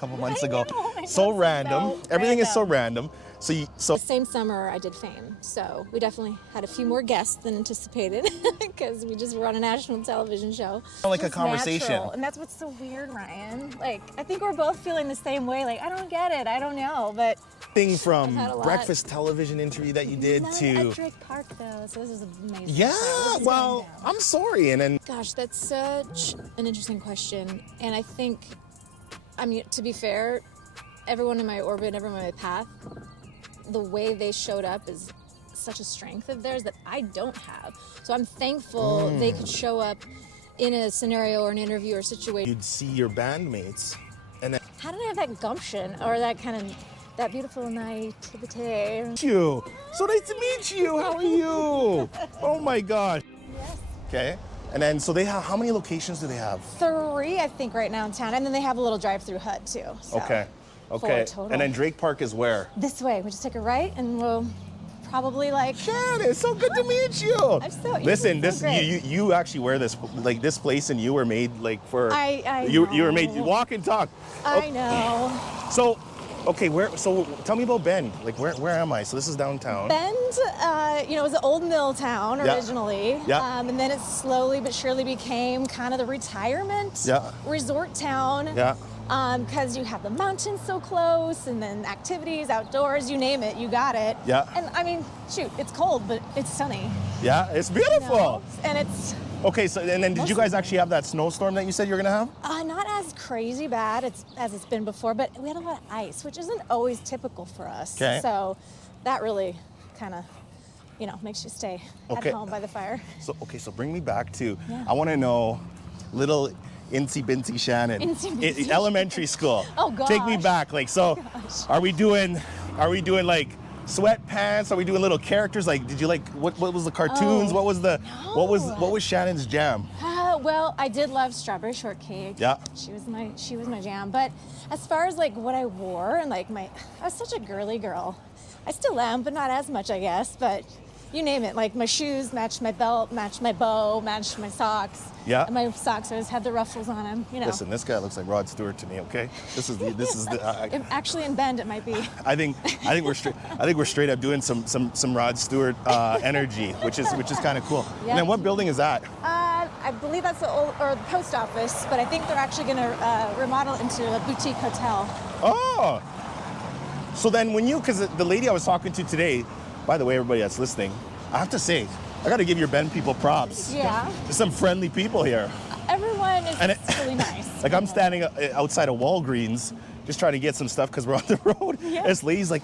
couple months ago. So random. Everything is so random. So the same summer I did Fame, so we definitely had a few more guests than anticipated because we just were on a national television show. Like a conversation. Natural. And that's what's so weird, Ryan. Like, I think we're both feeling the same way. Like, I don't get it. I don't know, but thing from breakfast television interview that you did to at Drake Park though, so this is amazing. Yeah, well, I'm sorry. And then gosh, that's such an interesting question, and I think, I mean, to be fair, everyone in my orbit, everyone in my path, the way they showed up is such a strength of theirs that I don't have. So I'm thankful they could show up in a scenario or an interview or situation. You'd see your bandmates, and then how did I have that gumption or that kind of that beautiful night of the day? You, so nice to meet you. How are you? Oh my gosh. Yes. Okay. And then, so they have, how many locations do they have? 3, I think, right now in town. And then they have a little drive-through hut, too. So okay. 4 total. And then Drake Park is where? This way. We just take a right, and we'll probably like... Shannon, it's so good to meet you. Listen, you actually wear this, like this place and you were made like for... You were made, you walk and talk. I know. So, okay, so tell me about Bend. Like, where am I? So this is downtown. Bend, it was an old mill town originally. Yeah. And then it slowly but surely became kind of the retirement resort town. Yeah. Because you have the mountains so close, and then activities, outdoors, you name it, you got it. Yeah. And I mean, shoot, it's cold, but it's sunny. Yeah, it's beautiful. And it's... Okay, so and then did you guys actually have that snowstorm that you said you were gonna have? Not as crazy bad as it's been before, but we had a lot of ice, which isn't always typical for us. Okay. So that really kind of, makes you stay at home by the fire. So bring me back to, I want to know, little Incy Bincy Shannon, elementary school. Oh gosh. Take me back. Like, so, are we doing like sweatpants? Are we doing little characters? Like, did you like what was the cartoons? What was Shannon's jam? Well, I did love Strawberry Shortcake. Yeah. She was my jam. But as far as like what I wore and like I was such a girly girl. I still am, but not as much, I guess. But you name it, like my shoes matched my belt, matched my bow, matched my socks. Yeah. And my socks always had the ruffles on them, Listen, this guy looks like Rod Stewart to me. Okay, this is the. Actually, in Bend, it might be. I think we're straight up doing some Rod Stewart energy, which is kind of cool. Yep. And then what building is that? I believe that's the post office, but I think they're actually going to remodel it into a boutique hotel. Oh. So then because the lady I was talking to today. By the way, everybody that's listening, I have to say, I got to give your Bend people props. Yeah. There's some friendly people here. Everyone is really nice. Like I'm standing outside of Walgreens just trying to get some stuff because we're on the road. Yeah. This lady's like,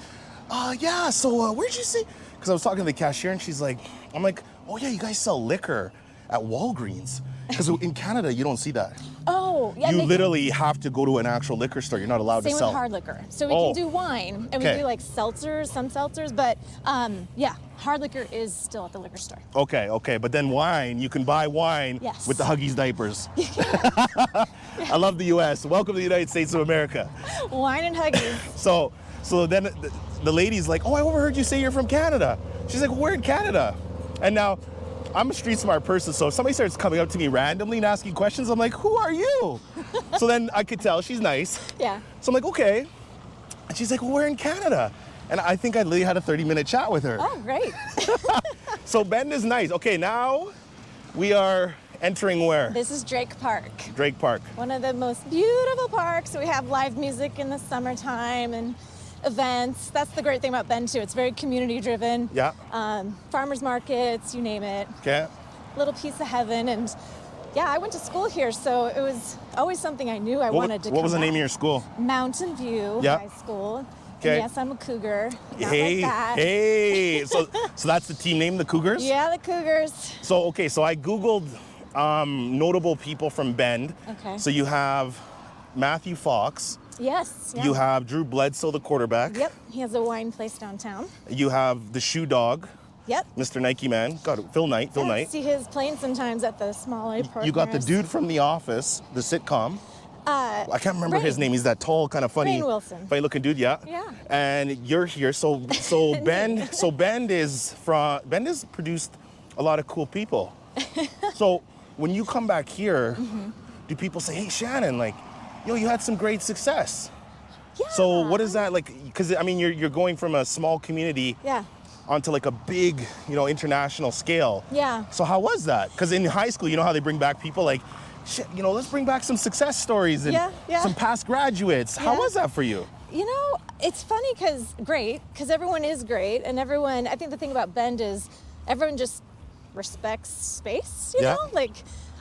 so where'd you see? Because I was talking to the cashier and she's like, I'm like, oh yeah, you guys sell liquor at Walgreens. Because in Canada, you don't see that. Oh, yeah. You literally have to go to an actual liquor store. You're not allowed to sell. Same with hard liquor. So we can do wine, and we do like seltzers, some seltzers, but hard liquor is still at the liquor store. Okay. But then wine, you can buy wine with the Huggies diapers. I love the U.S. Welcome to the United States of America. Wine and Huggies. So then the lady's like, oh, I overheard you say you're from Canada. She's like, well, we're in Canada. And now, I'm a street smart person, so if somebody starts coming up to me randomly and asking questions, I'm like, who are you? So then I could tell she's nice. Yeah. So I'm like, okay. And she's like, well, we're in Canada. And I think I literally had a 30-minute chat with her. Oh, great. So Bend is nice. Okay, now we are entering where? This is Drake Park. Drake Park. One of the most beautiful parks. We have live music in the summertime and events. That's the great thing about Bend too. It's very community driven. Yeah. Farmers markets, you name it. Okay. Little piece of heaven. And I went to school here, so it was always something I knew I wanted to come What was the name back. of your school? Mountain View High School. Okay. And yes, I'm a cougar. Not hey, like that. hey. So that's the team name, the Cougars? Yeah, the Cougars. So I Googled notable people from Bend. Okay. So you have Matthew Fox. Yes. Yeah. You have Drew Bledsoe, the quarterback. Yep. He has a wine place downtown. You have the shoe dog. Yep. Mr. Nike Man. Phil Knight. I see his plane sometimes at the small airport. You got the dude from The Office, the sitcom. I can't remember his name. He's that tall, kind of funny, funny-looking dude. Yeah. Yeah. And you're here. So Bend. So Bend has produced a lot of cool people. So when you come back here, do people say, "Hey, Shannon, like, you had some great success"? Yeah. So what is that like? Because I mean, you're going from a small community Yeah. onto like a big, international scale. Yeah. So how was that? Because in high school, you know how they bring back people like, shit, let's bring back some success stories and Yeah. some past graduates. How Yeah. was that for you? It's funny because everyone is great, and everyone, I think the thing about Bend is everyone just respects space, you know? Like,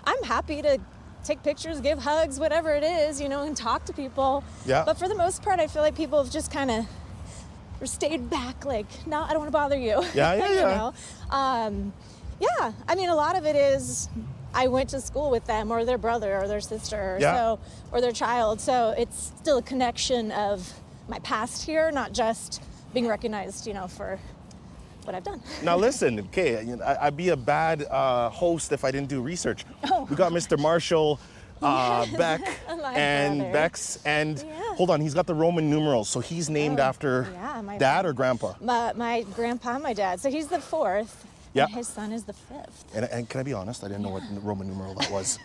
I'm happy to take pictures, give hugs, whatever it is, and talk to people. Yeah. But for the most part, I feel like people have just kind of stayed back, like, no, I don't want to bother you. Yeah. Yeah, I mean, a lot of it is I went to school with them, or their brother, or their sister, or their child. So it's still a connection of my past here, not just being recognized, for what I've done. Now listen, okay, I'd be a bad host if I didn't do research. Oh. We got Mr. Marshall, Beck, and brother. Bex, and hold on, he's got the Roman numerals, so he's named after my dad or grandpa? My grandpa and my dad. So he's the fourth. Yeah. And his son is the fifth. And can I be honest? I didn't know what Roman numeral that was.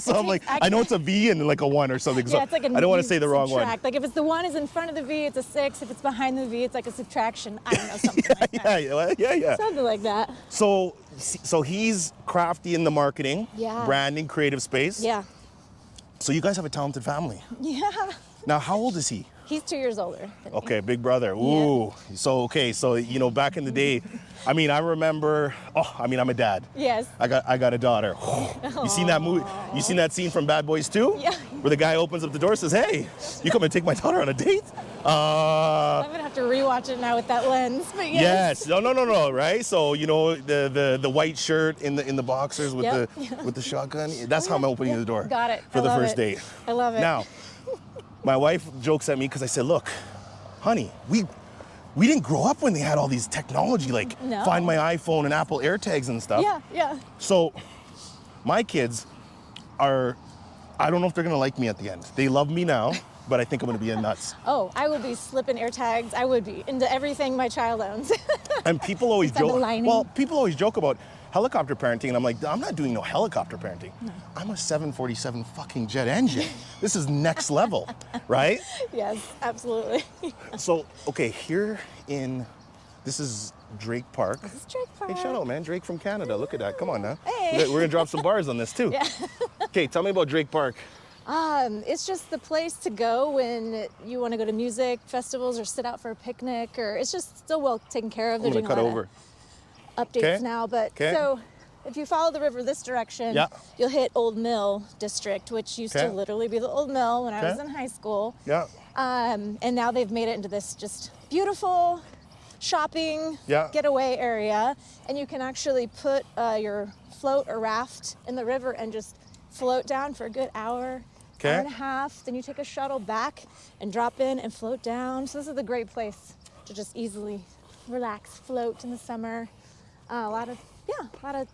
So I'm like, I know it's a V and like a 1 or something. So Yeah, it's like I don't want to say the wrong one. subtract. Like if it's the 1 is in front of the V, it's a 6. If it's behind the V, it's like a subtraction. I don't know, something like that. Yeah. Something like that. So he's crafty in the marketing, Yeah. branding, creative space. Yeah. So you guys have a talented family. Yeah. Now, how old is he? He's 2 years older than me. Okay, big brother. Ooh. So back in the day, I mean, I remember. I'm a dad. Yes. I got a daughter. You seen that movie? You seen that scene from Bad Boys 2? Yeah. Where the guy opens up the door and says, "Hey, you come and take my daughter on a date?" I'm gonna have to rewatch it now with that lens. But yes. Yes. No. Right. So the white shirt in the boxers with Yep. with the shotgun. That's how I'm opening the door. Got it. For I the love first it. date. I love it. Now, my wife jokes at me because I said, "Look, honey, we didn't grow up when they had all these technology like No. Find My iPhone and Apple AirTags and stuff." Yeah. So my kids I don't know if they're gonna like me at the end. They love me now, but I think I'm gonna be a nuts. Oh, I would be slipping air tags. I would be into everything my child owns. And people always Is that the joke. lining? Well, people always joke about helicopter parenting, and I'm like, I'm not doing no helicopter parenting. No. I'm a 747 fucking jet engine. This is next level, right? Yes, absolutely. So, okay, this is Drake Park. This is Drake Park. Hey, shout out, man. Drake from Canada. Look at that. Come on now. Hey. We're gonna drop some bars on this too. Yeah. Okay, tell me about Drake Park. It's just the place to go when you want to go to music festivals or sit out for a picnic, or it's just still well taken care of. I'm They're gonna doing cut a lot over. of updates 'Kay. now, but 'Kay. so if you follow the river this direction, Yeah. you'll hit Old Mill District, which used to 'Kay. literally be the Old Mill when I was Okay. in high school. Yeah. And now they've made it into this just beautiful shopping getaway area, and you can actually put your float or raft in the river and just float down for a good hour and a half. Then you take a shuttle back and drop in and float down. So this is a great place to just easily relax, float in the summer. A lot of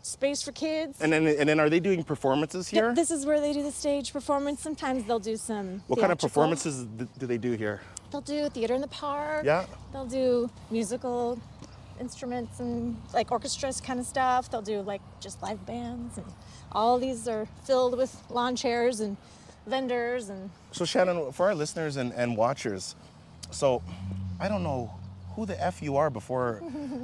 space for kids. And then are they doing performances here? Yep, this is where they do the stage performance. Sometimes they'll do some What kind of theatrical. performances do they do here? They'll do theater in the park. Yeah. They'll do musical instruments and like orchestras kind of stuff. They'll do like just live bands, and all these are filled with lawn chairs and vendors and. So Shannon, for our listeners and watchers, so I don't know who the F you are before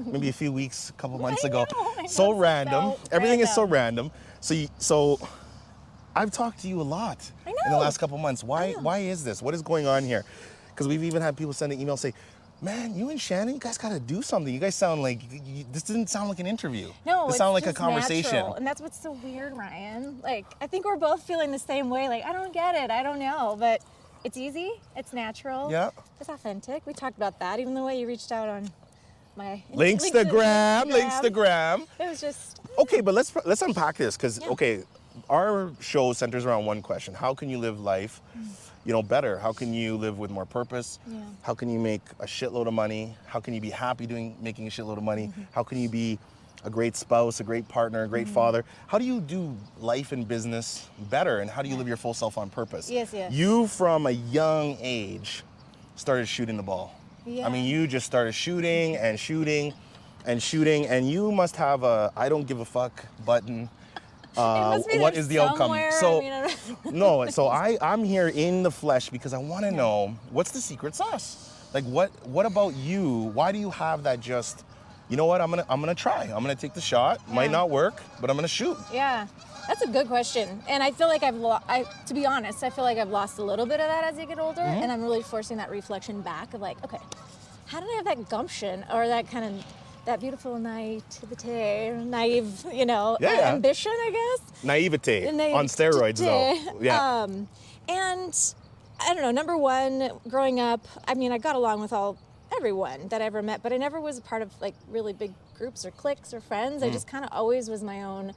maybe a few weeks, a couple months ago. I know, So it's random. so Everything is so random. random. So I've talked to you a lot I in the know. last couple months. Why is this? What is going on here? Because we've even had people send an email say, "Man, you and Shannon, you guys got to do something. You guys sound like this didn't sound like an interview. No, this it's sounded like a just conversation." natural. And that's what's so weird, Ryan. Like, I think we're both feeling the same way. Like, I don't get it. I don't know. But it's easy. It's natural. Yeah. It's authentic. We talked about that. Even the way you reached out on my Linkstagram. It was just Okay, but let's unpack this because our show centers around one question: how can you live life, better? How can you live with more purpose? Yeah. How can you make a shitload of money? How can you be happy making a shitload of money? How can you be a great spouse, a great partner, a great father? How do you do life and business better, and how do you live your full self on purpose? Yes. You, from a young age, started shooting the ball. Yeah. I mean, you just started shooting and you must have a I don't give a fuck button must be what there is the outcome? somewhere. So I mean, I don't know. no, so I'm here in the flesh because I want to know what's the secret sauce. Like what about you? Why do you have that just, you know what, I'm gonna try. I'm gonna take the shot. Might not work, but I'm gonna shoot. Yeah. That's a good question. And I feel like to be honest, I feel like I've lost a little bit of that as you get older. And I'm really forcing that reflection back of like, okay, how did I have that gumption or that kind of, that beautiful naivete, naive, ambition, I guess? Naivete on steroids, though. Yeah. And I don't know, number one, growing up, I mean, I got along with everyone that I ever met, but I never was a part of like really big groups or cliques or friends. I just kind of always was my own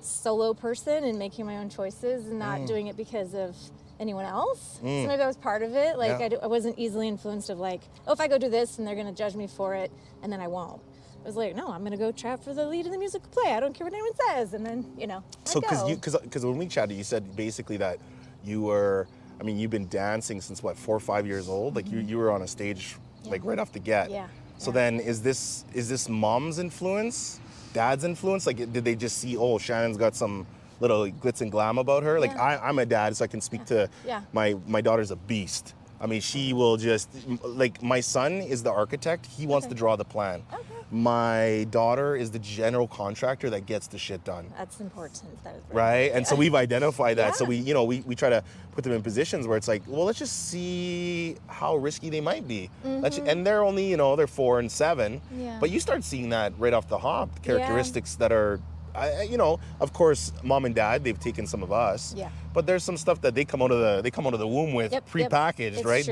solo person and making my own choices and not doing it because of anyone else. So maybe that was part of it. Like I wasn't easily influenced of like, oh, if I go do this and they're going to judge me for it and then I won't. I was like, no, I'm going to go try out for the lead in the musical play. I don't care what anyone says. And then, So because when we chatted, you said basically that you were, I mean, you've been dancing since what, 4 or 5 years old? Like you were on a stage like right off the get. Yeah. So then is this mom's influence? Dad's influence? Like, did they just see, oh, Shannon's got some little glitz and glam about her? Like, I'm a dad, so I can speak to my daughter's a beast. I mean, she will just, like, my son is the architect. He wants to draw the plan. Okay. My daughter is the general contractor that gets the shit done. That's important. That is right? And so we've identified that. So we try to put them in positions where it's like, well, let's just see how risky they might be. And they're only, they're 4 and 7. Yeah. But you start seeing that right off the hop, characteristics that are, of course, mom and dad, they've taken some of us. Yeah. But there's some stuff that they come out of the womb with prepackaged, right?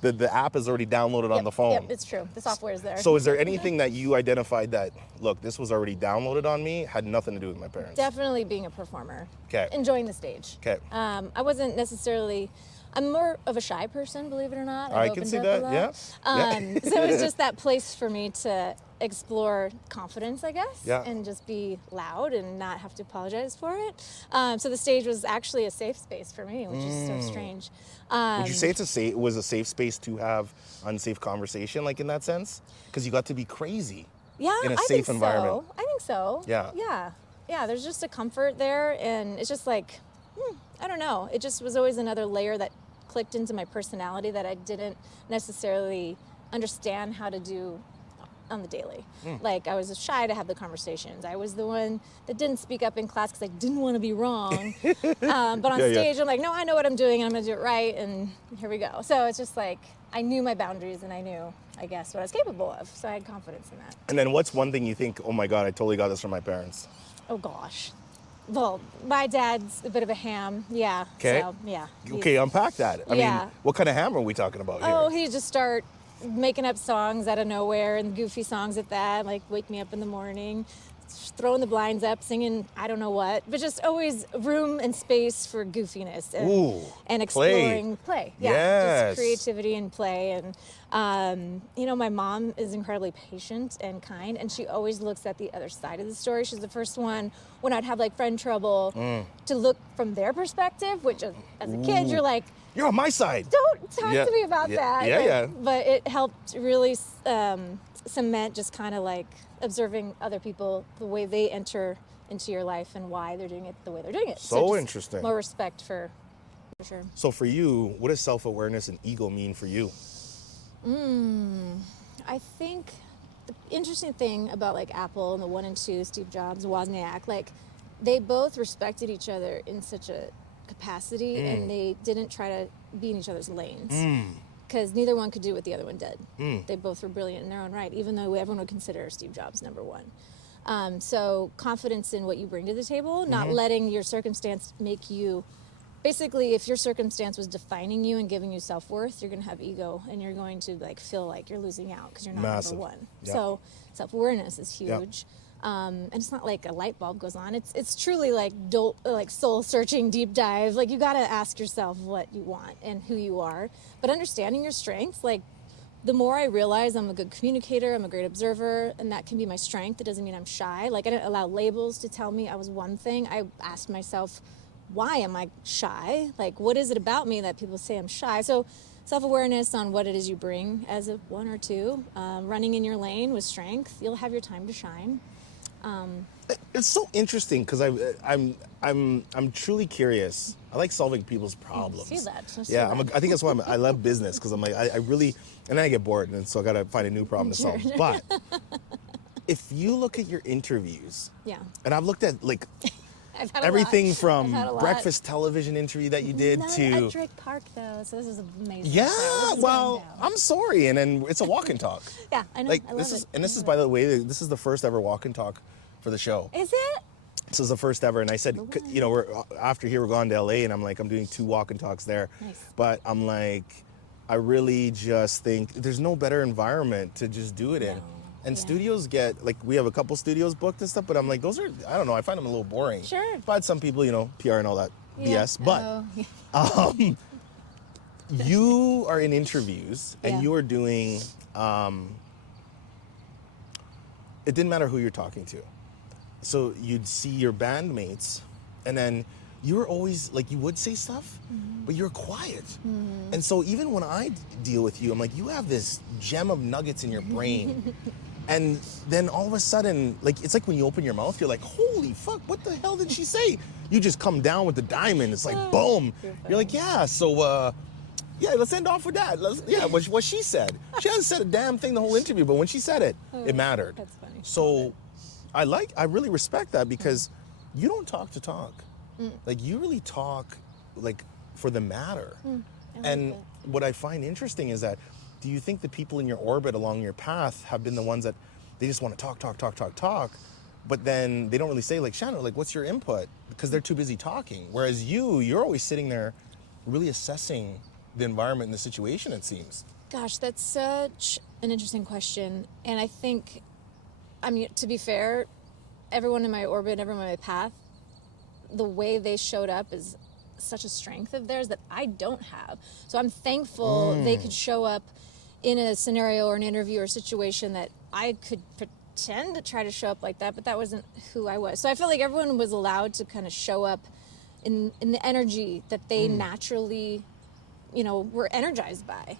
The app is already downloaded on the phone. Yep, it's true. The software is there. So is there anything that you identified that, look, this was already downloaded on me, had nothing to do with my parents? Definitely being a performer. Okay. Enjoying the stage. Okay. I wasn't necessarily, I'm more of a shy person, believe it or not. I can see that, yeah. So it was just that place for me to explore confidence, I guess, yeah. and just be loud and not have to apologize for it. So the stage was actually a safe space for me, which is so strange. Would you say it was a safe space to have unsafe conversation, like in that sense? Because you got to be crazy in a safe environment. I think so. Yeah. Yeah, there's just a comfort there, and it's just like, I don't know. It just was always another layer that clicked into my personality that I didn't necessarily understand how to do on the daily. Like, I was shy to have the conversations. I was the one that didn't speak up in class because I didn't want to be wrong. But on stage, I'm like, no, I know what I'm doing, and I'm going to do it right, and here we go. So it's just like, I knew my boundaries, and I knew, I guess, what I was capable of. So I had confidence in that. And then what's one thing you think, oh my God, I totally got this from my parents? Oh, gosh. Well, my dad's a bit of a ham, yeah. Okay. So, yeah. Okay, unpack that. I mean, what kind of ham are we talking about here? Oh, he'd just start making up songs out of nowhere, and goofy songs at that, like Wake Me Up in the Morning, throwing the blinds up, singing I don't know what, but just always room and space for goofiness and exploring play. Yeah, yes. Just creativity and play. And my mom is incredibly patient and kind, and she always looks at the other side of the story. She's the first one when I'd have like friend trouble to look from their perspective, which as a kid you're like, you're on my side. Don't talk to me about that. Yeah. But it helped really cement just kind of like observing other people, the way they enter into your life and why they're doing it the way they're doing it. So interesting. More respect for sure. So for you, what does self-awareness and ego mean for you? I think the interesting thing about like Apple and the 1 and 2, Steve Jobs, Wozniak, like they both respected each other in such a capacity and they didn't try to be in each other's lanes because neither one could do what the other one did. They both were brilliant in their own right, even though everyone would consider Steve Jobs number one. So confidence in what you bring to the table, not letting your circumstance make you, basically if your circumstance was defining you and giving you self-worth, you're going to have ego and you're going to like feel like you're losing out because you're not number one. Yeah. So self-awareness is huge. Yeah. And it's not like a light bulb goes on. It's truly like soul searching deep dive. Like you got to ask yourself what you want and who you are. But understanding your strengths, like the more I realize I'm a good communicator, I'm a great observer, and that can be my strength. It doesn't mean I'm shy. Like I didn't allow labels to tell me I was one thing. I asked myself, why am I shy? Like what is it about me that people say I'm shy? So self-awareness on what it is you bring as a 1 or 2, running in your lane with strength, you'll have your time to shine. It's so interesting because I'm truly curious. I like solving people's problems. See that? Yeah, I think that's why I love business, because I'm like I really, and then I get bored, and so I gotta find a new problem to solve. But if you look at your interviews, Yeah. and I've looked at like I've had everything a lot. from I've had a lot. breakfast television interview that you did Not to at Drake Park though, so this is amazing. yeah. So this is Well, going down. I'm sorry, and then it's a walk and talk. Yeah, I know. Like I love this is, it. and this I is love by the way, this is the first ever walk and talk for the show. it. Is it? This is the first ever, and I said, way. you know, we're after here we're going to LA, and I'm like, I'm doing 2 walk and talks there. Nice. But I'm like, I really just think there's no better environment to just do it in. No. And Yeah. studios get, like, we have a couple studios booked and stuff, but I'm like, those are, I don't know, I find them a little boring. Sure. But some people, you know, PR and all that Yeah. BS. But Oh. you are in interviews, and Yeah. you are doing, it didn't matter who you're talking to. So you'd see your bandmates, and then you were always like, you would say stuff, but you're quiet. And so even when I deal with you, I'm like, you have this gem of nuggets in your brain. And then all of a sudden, like, it's like when you open your mouth, you're like, holy fuck, what the hell did she say? You just come down with the diamond. It's like, boom. You're like, yeah, so, yeah, let's end off with that. What she said. She hasn't said a damn thing the whole interview, but when she said it, it mattered. That's funny. So I really respect that, because you don't talk to talk. Like, you really talk, like, for the matter. I like And that. what I find interesting is that, do you think the people in your orbit along your path have been the ones that they just want to talk, but then they don't really say, like, Shannon, like, what's your input? Because they're too busy talking. Whereas you're always sitting there really assessing the environment and the situation, it seems. Gosh, that's such an interesting question. And I think, I mean, to be fair, everyone in my orbit, everyone in my path, the way they showed up is such a strength of theirs that I don't have. So I'm thankful they could show up in a scenario or an interview or a situation that I could pretend to try to show up like that, but that wasn't who I was. So I feel like everyone was allowed to kind of show up in the energy that they naturally, you know, were energized by.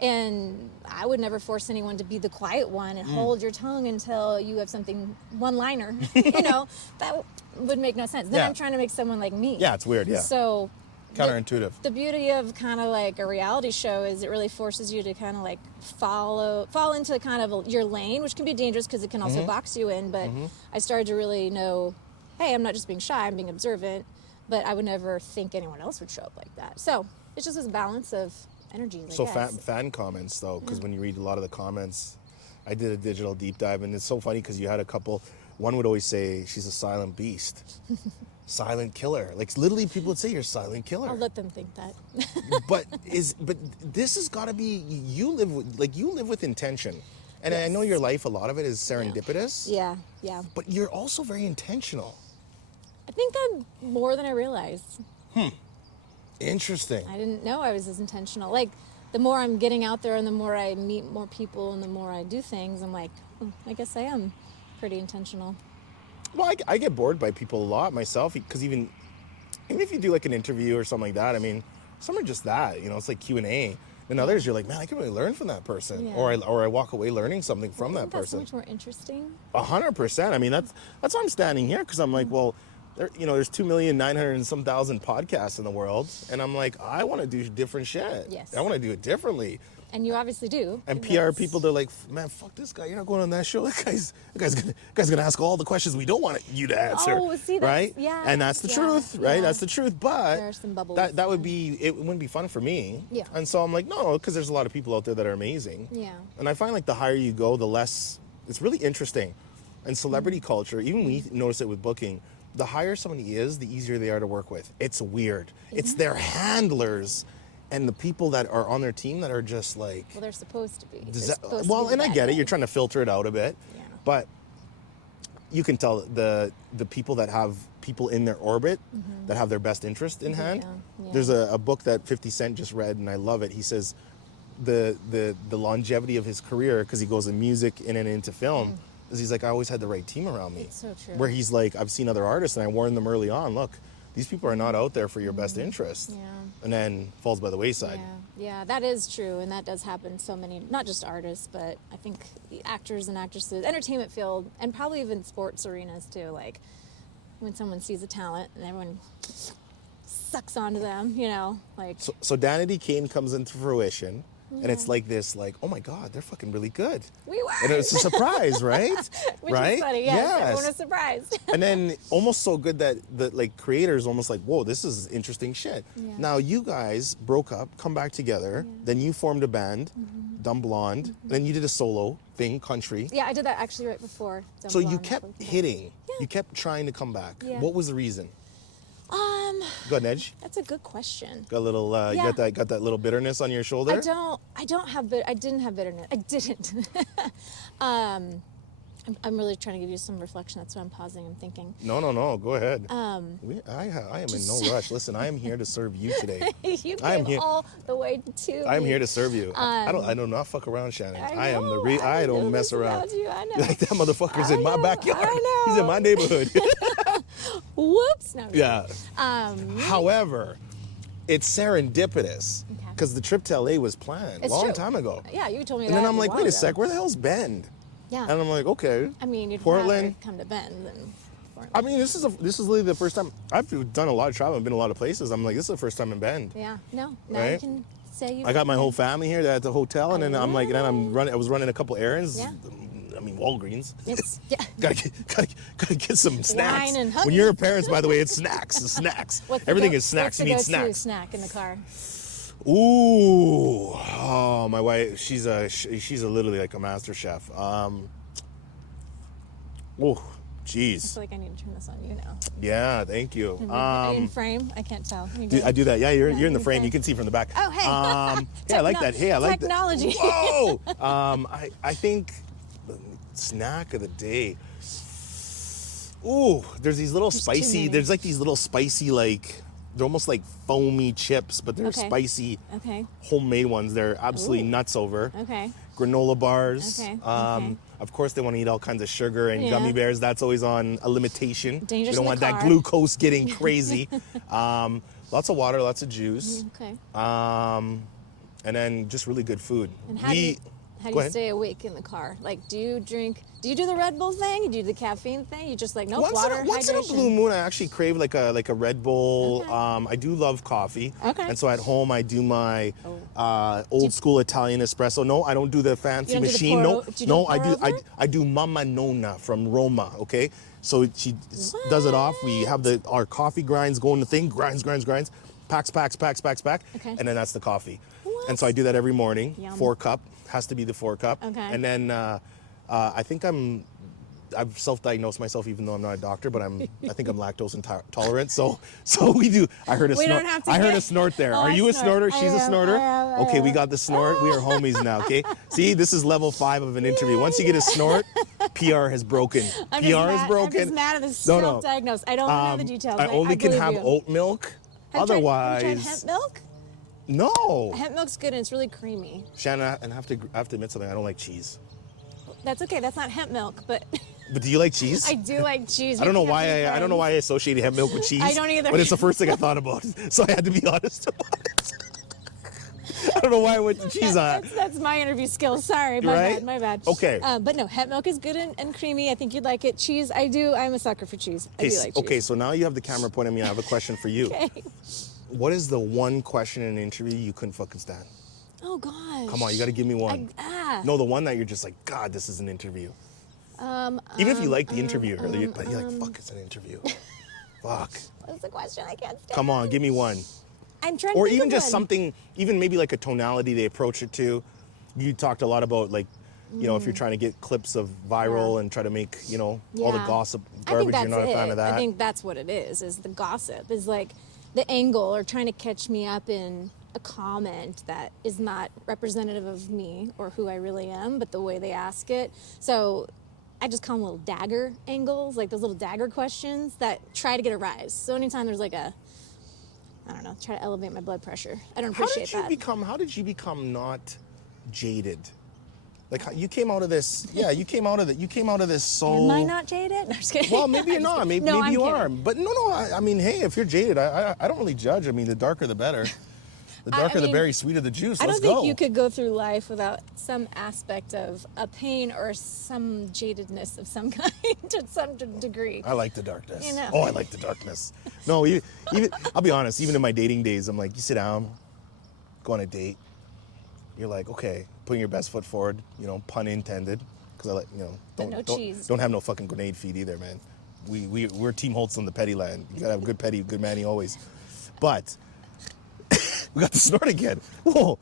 And I would never force anyone to be the quiet one and hold your tongue until you have something one-liner. You know, that would make no sense. Then Yeah. I'm trying to make someone like me. Yeah, it's weird, yeah. So Counterintuitive. the beauty of kind of like a reality show is it really forces you to kind of like fall into kind of your lane, which can be dangerous because it can also box you in. But I started to really know, hey, I'm not just being shy, I'm being observant, but I would never think anyone else would show up like that. So it's just this balance of energies, I So guess. fan comments, though, because when you read a lot of the comments, I did a digital deep dive, and it's so funny because you had a couple. One would always say she's a silent beast, silent killer. Like, literally, people would say you're a silent killer. I'll let them think that. but this has got to be, you live with intention, and I know your life, a lot of it is serendipitous. Yeah. But you're also very intentional. I think I'm more than I realized. Interesting. I didn't know I was as intentional. Like, the more I'm getting out there and the more I meet more people and the more I do things, I'm like, I guess I am pretty intentional. Well, I get bored by people a lot myself, because even if you do like an interview or something like that, I mean, some are just that, you know, it's like Q&A. And others, you're like, man, I can really learn from that person, Yeah. or I walk away learning something from that Isn't that so person. much more interesting? 100%. I mean, that's why I'm standing here, because I'm like, well, there's 2,900,000 and some thousand podcasts in the world, and I'm like, I want to do different shit. Yes. I want to do it differently. And you obviously do. And PR That's- people, they're like, man, fuck this guy. You're not going on that show. That guy's gonna ask all the questions we don't want you to answer. Oh, see, that's- right? yeah, And that's the yeah, truth, right? yeah. That's the truth. But There are some bubbles, that would be, it wouldn't be fun for me. Yeah. And so I'm like, no, because there's a lot of people out there that are amazing. Yeah. And I find like the higher you go, the less, it's really interesting. And celebrity culture, even we notice it with booking, the higher somebody is, the easier they are to work with. It's weird. It's their handlers and the people that are on their team that are just like, Well, they're supposed to be. They're does that- supposed to well, be the and I bad get it. guys. You're trying to filter it out a bit, Yeah. but you can tell the people that have people in their orbit that have their best interest in hand. yeah. There's a book that 50 Cent just read, and I love it. He says the longevity of his career, because he goes in music in and into film, is he's like, I always had the right team around me. It's so true. Where he's like, I've seen other artists, and I warned them early on, look, these people are not out there for your best interest. Yeah. And then falls by the wayside. Yeah, that is true, and that does happen so many, not just artists, but I think the actors and actresses, entertainment field, and probably even sports arenas too, like when someone sees a talent and everyone sucks onto them, you know, like. So Danity Kane comes into fruition, and it's like this, like, oh my God, they're fucking really good. We were. And it's a surprise, right? Which right? is funny, yes. Everyone was surprised. And then almost so good that the like creators almost like, whoa, this is interesting shit. Yeah. Now you guys broke up, come back together, then you formed a band, Dumb Blonde, then you did a solo thing, country. Yeah, I did that actually right before. Dumb So you Blonde. kept hitting. You kept trying to come back. Yeah. What was the reason? Go ahead, Nedge. That's a good question. Got a little, you got that little bitterness on your shoulder? I didn't have bitterness. I didn't. I'm really trying to give you some reflection. That's why I'm pausing. I'm thinking. No. Go ahead. I am in no rush. Listen, I am here to serve you today. You came all the way to. I am me. here to serve you. I do not fuck around, Shannon. I don't mess around. I know. Like that motherfucker's in my backyard. I know. He's in my neighborhood. Whoops. No. Yeah. However, it's serendipitous because the trip to LA was planned a long time ago. Yeah, you told me and that. And then I'm like, wait a ago. sec, where the hell's Bend? Yeah. And I'm like, okay. I mean, you'd Portland. rather come to Bend than Portland. I mean, this is literally the first time I've done a lot of travel. I've been a lot of places. I'm like, this is the first time in Bend. Yeah. No. Now Right? you can say you. I got my whole family here at the hotel, and then I'm like, and then I was running a couple errands. Yeah. I mean, Walgreens. It's gotta get some snacks. Wine and when you're parents, by the way, it's snacks. It's snacks. Everything is snacks. You need What's the go-to snacks. snack in the car? Ooh, oh, my wife. She's literally like a master chef. Oh, jeez. I feel like I need to turn this on you now. Yeah, thank you. Are you in frame? I can't tell. I do that. Yeah, you're in the frame. You can see from the back. Oh, hey. Yeah, I like that. Hey, I like that. Technology. Whoa. I think the snack of the day. Ooh, there's these little spicy. There's like these little spicy, like they're almost like foamy chips, but they're spicy. Okay. Homemade ones. They're absolutely nuts over. Okay. Granola bars. Okay. Of course, they want to eat all kinds of sugar and gummy bears. That's always on a limitation. Dangerous. We don't want that glucose getting crazy. Lots of water, lots of juice. Okay. And then just really good food. And how do you stay awake in the car? Like, do you do the Red Bull thing? Do you do the caffeine thing? You just like, no, water, once in a blue moon, I actually crave like a Red Bull. Okay. I do love coffee. Okay. And so at home, I do my old school Italian espresso. No, I don't do the fancy machine. I do Mamma Nonna from Roma, okay? So she does it off. We have our coffee grinds going, the thing, grinds, packs. Okay. And then that's the coffee. What? And so I do that every morning. Yum. 4 cup, has to be the 4 cup. Okay. And then I think I've self-diagnosed myself, even though I'm not a doctor, but I think I'm lactose intolerant. So we do. I heard a snort. I heard a snort there. Oh, Are you a snorter? I She's a am, snorter. I Okay, am. we got the snort. We are homies now. Okay. See, this is level 5 of an interview. Once you get a snort, PR has broken. I'm just mad at this self-diagnosed. I don't know the details. I only can have oat milk. Have you Otherwise, tried hemp milk? No. Hemp milk's good and it's really creamy. Shannon, I have to admit something. I don't like cheese. That's okay. That's not hemp milk, but But do you like cheese? I do like cheese. I don't know why I associated hemp milk with cheese. I don't either. But it's the first thing I thought about, so I had to be honest about it. I don't know why I went to cheese on it. That's my interview skills. Sorry, my bad. Okay. But no, hemp milk is good and creamy. I think you'd like it. Cheese, I'm a sucker for cheese. I do like cheese. Okay, so now you have the camera pointing at me. I have a question for you. Okay. What is the one question in an interview you couldn't fucking stand? Oh gosh. Come on, you got to give me one. No, the one that you're just like, God, this is an interview. Even if you like the interviewer, but you're like, fuck, it's an interview. Fuck. What's the question? I can't stand. Come on, give me one. I'm trying to Or think even of just one. something, even maybe like a tonality they approach it to. You talked a lot about like, you know, if you're trying to get clips of viral and try to make, you know, all the gossip garbage, you're not a fan of that. I think that's what it is the gossip, is like the angle or trying to catch me up in a comment that is not representative of me or who I really am, but the way they ask it. So I just call them little dagger angles, like those little dagger questions that try to get a rise. So anytime there's like I don't know, try to elevate my blood pressure. I don't appreciate that. How did you become not jaded? Like you came out of this, you came out of this so. Am I not jaded? No, I'm just kidding. Well, maybe you're not. Maybe, No, maybe you I'm are. kidding. But no. I mean, hey, if you're jaded, I don't really judge. I mean, the darker the better. The darker the berry, sweeter the juice. I Let's don't think go. you could go through life without some aspect of a pain or some jadedness of some kind to some degree. I like the darkness. You know. Oh, I like the darkness. No, even I'll be honest. Even in my dating days, I'm like, you sit down, go on a date. You're like, okay, putting your best foot forward. You know, pun intended. Because I like, you know, don't have no fucking grenade feet either, man. We're Team Holtz on the petty land. You gotta have good petty, good manny always. But we got the snort again. Whoa.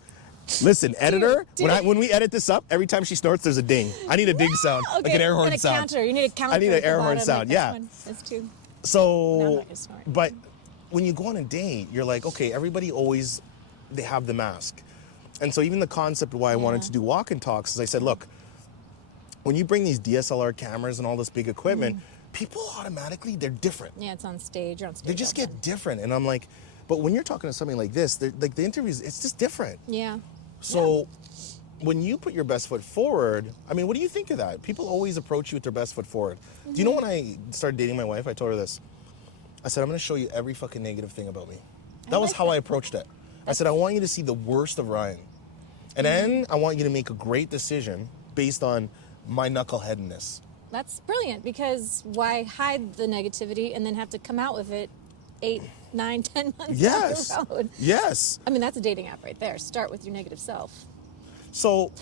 Listen, editor, when we edit this up, every time she snorts, there's a ding. I need a ding sound, Okay. like an air horn and a sound. Counter. You need a counter. I need an air horn bottom, sound, like yeah. this one. That's two. No, I'm So, not gonna snort. but when you go on a date, you're like, okay, everybody always, they have the mask. And so even the concept of why I wanted to do walk and talks is I said, look, when you bring these DSLR cameras and all this big equipment, people automatically, they're different. Yeah, it's on stage. You're on stage. They just all the get time. different. And I'm like, but when you're talking to something like this, like the interviews, it's just different. Yeah. So when you put your best foot forward, I mean, what do you think of that? People always approach you with their best foot forward. Do you know when I started dating my wife, I told her this. I said, I'm going to show you every fucking negative thing about me. That was how I approached it. I said, I want you to see the worst of Ryan. And then I want you to make a great decision based on my knuckleheadedness. That's brilliant because why hide the negativity and then have to come out with it 8, 9, 10 months down the road? Yes. I mean, that's a dating app right there. Start with your negative self. So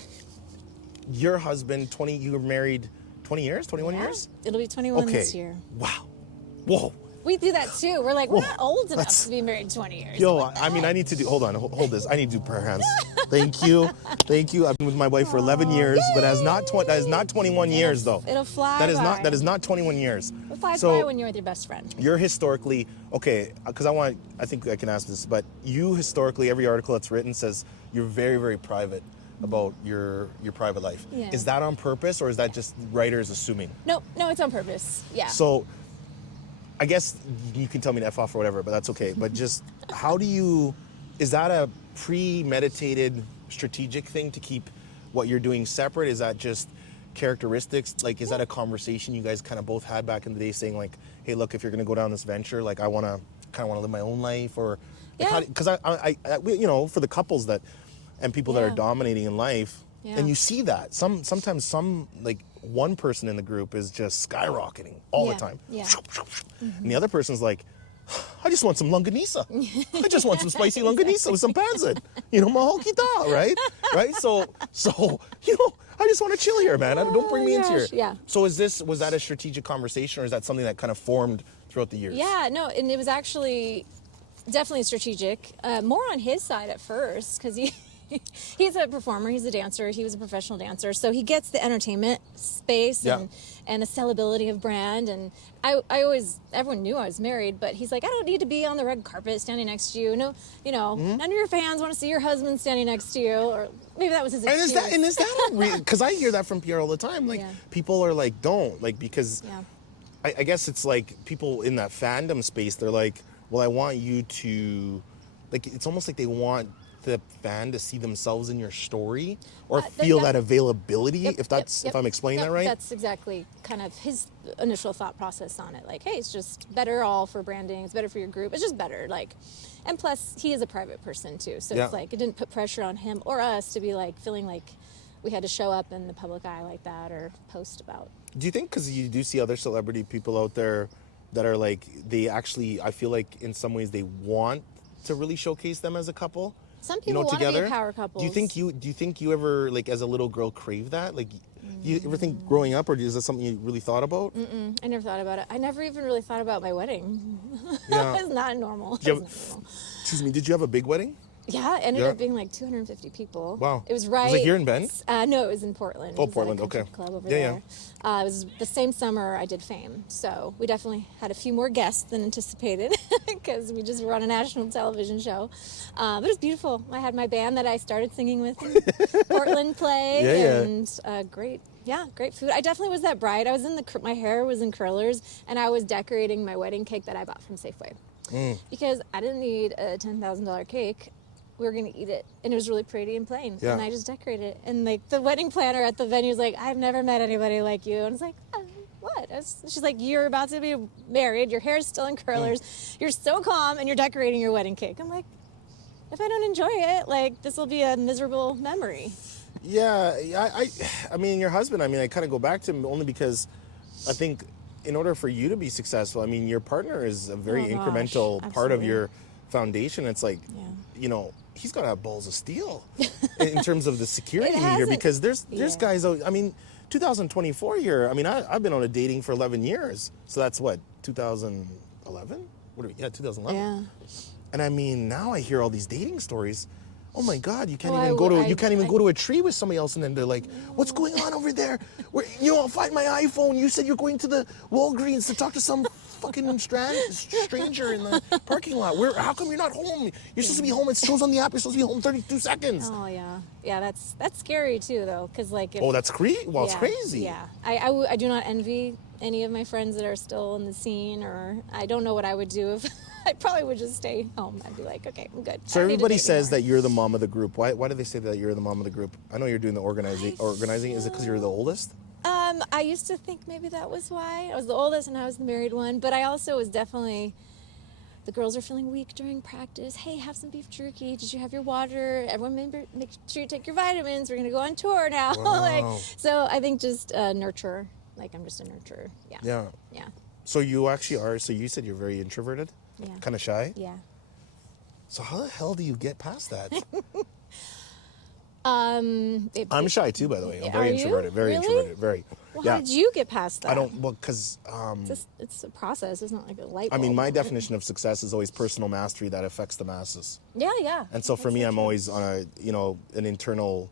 your husband, you were married 20 years, 21 years? It'll be 21 this year. Wow. Whoa. We do that too. We're like, we're not old enough to be married 20 years. Yo, Like I mean, I need to do, hold on, hold this. I need to do prayer hands. Thank you. Thank you. I've been with my wife for 11 years, but that is not 21 years though. It'll fly That is not 21 years. It flies by when you're with your best friend. You're historically, okay, because I think I can ask this, but you historically, every article that's written says you're very, very private about your private life. Yeah. Is that on purpose or is that just writers assuming? No, it's on purpose. Yeah. So I guess you can tell me to F off or whatever, but that's okay. But just is that a premeditated strategic thing to keep what you're doing separate? Is that just characteristics? Like, is that a conversation you guys kind of both had back in the day saying like, hey, look, if you're going to go down this venture, like I kind of want to live my own life or, because I, you know, for the couples and people that are dominating in life, and you see that sometimes like one person in the group is just skyrocketing all the time. Yeah. And the other person's like, I just want some longanisa. I just want some spicy longanisa with some pansit. You know, mahokita, right? Right? So, you know, I just want to chill here, man. Don't bring me into here. Yeah. So was that a strategic conversation or is that something that kind of formed throughout the years? Yeah, no, and it was actually definitely strategic. More on his side at first because he's a performer, he's a dancer, he was a professional dancer, so he gets the entertainment space and the sellability of brand. And I always, everyone knew I was married, but he's like, I don't need to be on the red carpet standing next to you. No, you know, none of your fans want to see your husband standing next to you, or maybe that was his excuse. And is that because I hear that from PR all the time, like people are like, don't, like, because I guess it's like people in that fandom space, they're like, well, I want you to, like, it's almost like they want the fan to see themselves in your story or feel that availability, if I'm explaining that right? That's exactly kind of his initial thought process on it. Like, hey, it's just better all for branding. It's better for your group. It's just better. Like, and plus he is a private person too. So it's like, it didn't put pressure on him or us to be like, feeling like we had to show up in the public eye like that or post about. Do you think, because you do see other celebrity people out there that are like, they actually, I feel like in some ways they want to really showcase them as a couple? Some people want to be power couples. Do you think you ever, like, as a little girl, crave that? Like, you ever think growing up, or is that something you really thought about? I never thought about it. I never even really thought about my wedding. Yeah. It's not normal. Excuse me, did you have a big wedding? Yeah, it ended up being like 250 people. Wow. It was right. Was it here in Bend? No, it was in Portland. Oh, Portland, okay. Club over there. It was the same summer I did Fame. So we definitely had a few more guests than anticipated because we just were on a national television show. But it was beautiful. I had my band that I started singing with in Portland play. And great food. I definitely was that bride. I was my hair was in curlers and I was decorating my wedding cake that I bought from Safeway. Because I didn't need a $10,000 cake. we were going to eat it. And it was really pretty and plain. Yeah. And I just decorated it. And like the wedding planner at the venue was like, I've never met anybody like you. And I was like, oh, what? She's like, you're about to be married. Your hair's still in curlers. You're so calm and you're decorating your wedding cake. I'm like, if I don't enjoy it, like this will be a miserable memory. Yeah, I mean, your husband, I mean, I kind of go back to him only because I think in order for you to be successful, I mean, your partner is a very incremental part of your foundation. It's like, you know, he's got to have balls of steel in terms of the security meter, because there's guys out, I mean, 2024 here, I mean, I've been on a dating for 11 years. So that's what, 2011? 2011. Yeah. And I mean, now I hear all these dating stories. Oh my God, you can't even go to a tree with somebody else, and then they're like, "What's going on over there? I'll find my iPhone. You said you're going to the Walgreens to talk to some fucking stranger in the parking lot. How come you're not home? You're supposed to be home. It shows on the app. You're supposed to be home 32 seconds." Oh yeah. That's scary too, though, because like. That's crazy. Well, it's crazy. Yeah, I do not envy any of my friends that are still in the scene, or I don't know what I would do if. I probably would just stay home. I'd be like, okay, I'm good. So everybody says that you're the mom of the group. Why do they say that you're the mom of the group? I know you're doing the organizing. Is it because you're the oldest? I used to think maybe that was why. I was the oldest and I was the married one. But I also was definitely, the girls are feeling weak during practice. Hey, have some beef jerky. Did you have your water? Everyone make sure you take your vitamins. We're going to go on tour now. Wow. So I think just nurture. Like I'm just a nurturer. Yeah. So you actually are, so you said you're very introverted? Yeah. Kind of shy? Yeah. So how the hell do you get past that? I'm shy too, by the way. I'm very introverted. Very introverted. Very. Well, how did you get past that? Because... it's a process. It's not like a light bulb. I mean, my definition of success is always personal mastery that affects the masses. Yeah. And so for me, I'm always on an internal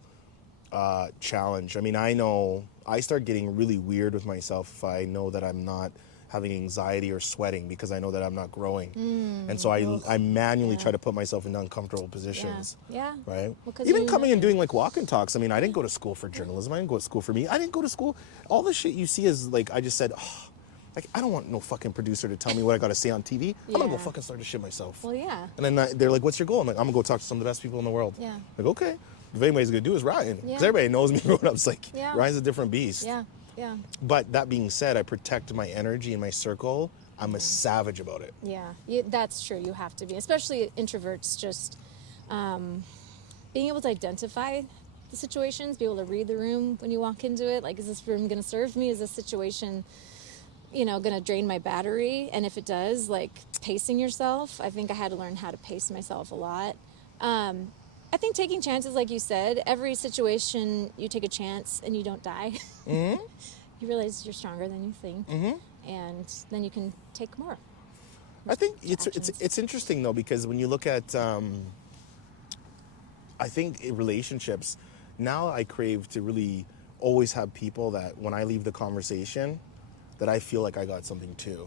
challenge. I mean, I know I start getting really weird with myself if I know that I'm not having anxiety or sweating because I know that I'm not growing. And so I manually try to put myself in uncomfortable positions. Yeah. Right? Even coming and doing like walk and talks. I mean, I didn't go to school for journalism. I didn't go to school for me. I didn't go to school. All the shit you see is like, I just said, like, I don't want no fucking producer to tell me what I got to say on TV. I'm going to go fucking start this shit myself. Well, yeah. And then they're like, what's your goal? I'm like, I'm going to go talk to some of the best people in the world. Yeah. Like, okay. If anybody's going to do is Ryan. Because everybody knows me growing up. It's like, Ryan's a different beast. Yeah. But that being said, I protect my energy and my circle. I'm a savage about it. Yeah, that's true. You have to be, especially introverts, just being able to identify the situations, be able to read the room when you walk into it. Like, is this room going to serve me? Is this situation, going to drain my battery? And if it does, like pacing yourself. I think I had to learn how to pace myself a lot. I think taking chances, like you said, every situation you take a chance and you don't die. You realize you're stronger than you think. And then you can take more. I think it's interesting though, because when you look at, I think in relationships, now I crave to really always have people that when I leave the conversation, that I feel like I got something too.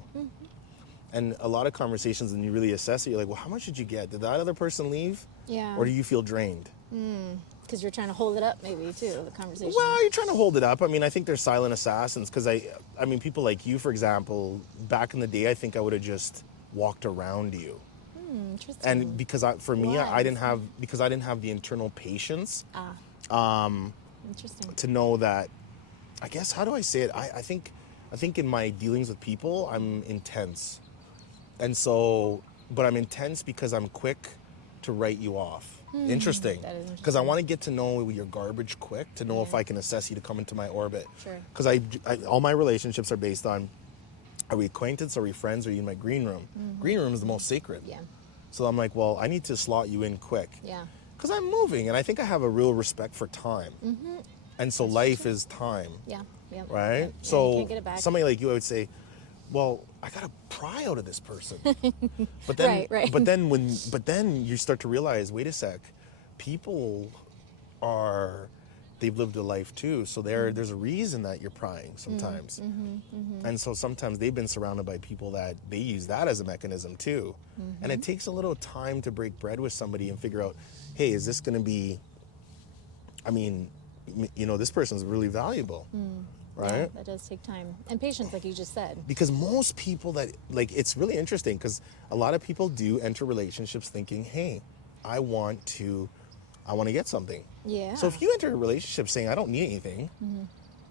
And a lot of conversations, when you really assess it, you're like, well, how much did you get? Did that other person leave? Yeah. Or do you feel drained? Because you're trying to hold it up, maybe, too, the conversation. Well, you're trying to hold it up. I mean, I think there's silent assassins. Because I mean, people like you, for example, back in the day, I think I would have just walked around you. Interesting. And because I didn't have the internal patience. Interesting. To know that, I guess, how do I say it? I think in my dealings with people, I'm intense. And so, but I'm intense because I'm quick to write you off. Interesting. Because I want to get to know your garbage quick, to know if I can assess you to come into my orbit. Sure. Because all my relationships are based on, are we acquaintance, are we friends, are you in my green room? Green room is the most sacred. Yeah. So I'm like, well, I need to slot you in quick. Yeah. Because I'm moving, and I think I have a real respect for time. And so life is time. Yeah. Right? Yeah. So you can't get it back. Somebody like you, I would say, well, I gotta pry out of this person. But then, right. But then you start to realize, wait a sec, people they've lived a life too. So there's a reason that you're prying sometimes. And so sometimes they've been surrounded by people that they use that as a mechanism too. And it takes a little time to break bread with somebody and figure out, hey, is this gonna be, I mean, this person's really valuable. Right? Yeah, that does take time. And patience, like you just said. Because most people it's really interesting because a lot of people do enter relationships thinking, hey, I want to get something. Yeah. So if you enter a relationship saying, I don't need anything,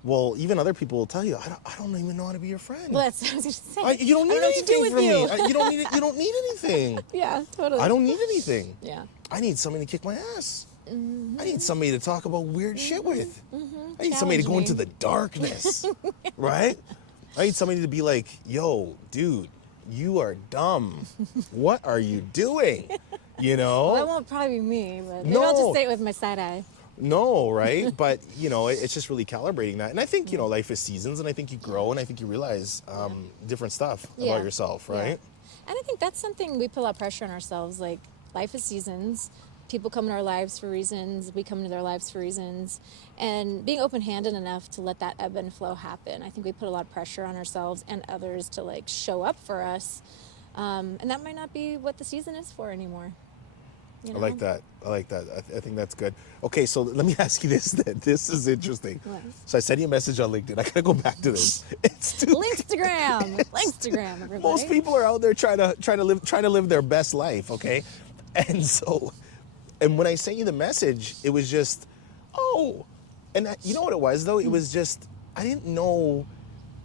well, even other people will tell you, I don't even know how to be your friend. Well, that's what I was just saying. You don't need anything from me. You don't need anything. Yeah, totally. I don't need anything. Yeah. I need somebody to kick my ass. I need somebody to talk about weird shit with. I need somebody to go into the darkness, right? I need somebody to be like, yo, dude, you are dumb. What are you doing? You know? Well, that won't probably be me, but maybe I'll just say it with my side eye. No, right? But, it's just really calibrating that. And I think, life is seasons, and I think you grow, and I think you realize different stuff about yourself, right? Yeah. And I think that's something we put a lot of pressure on ourselves. Like, life is seasons. People come into our lives for reasons. We come into their lives for reasons. And being open-handed enough to let that ebb and flow happen. I think we put a lot of pressure on ourselves and others to, like, show up for us. And that might not be what the season is for anymore. You know? I like that. I think that's good. Okay, so let me ask you this then. This is interesting. What? So I sent you a message on LinkedIn. I gotta go back to this. It's too Linkstagram, everybody. Most people are out there trying to live their best life, okay? And when I sent you the message, it was just, you know what it was though? It was just, I didn't know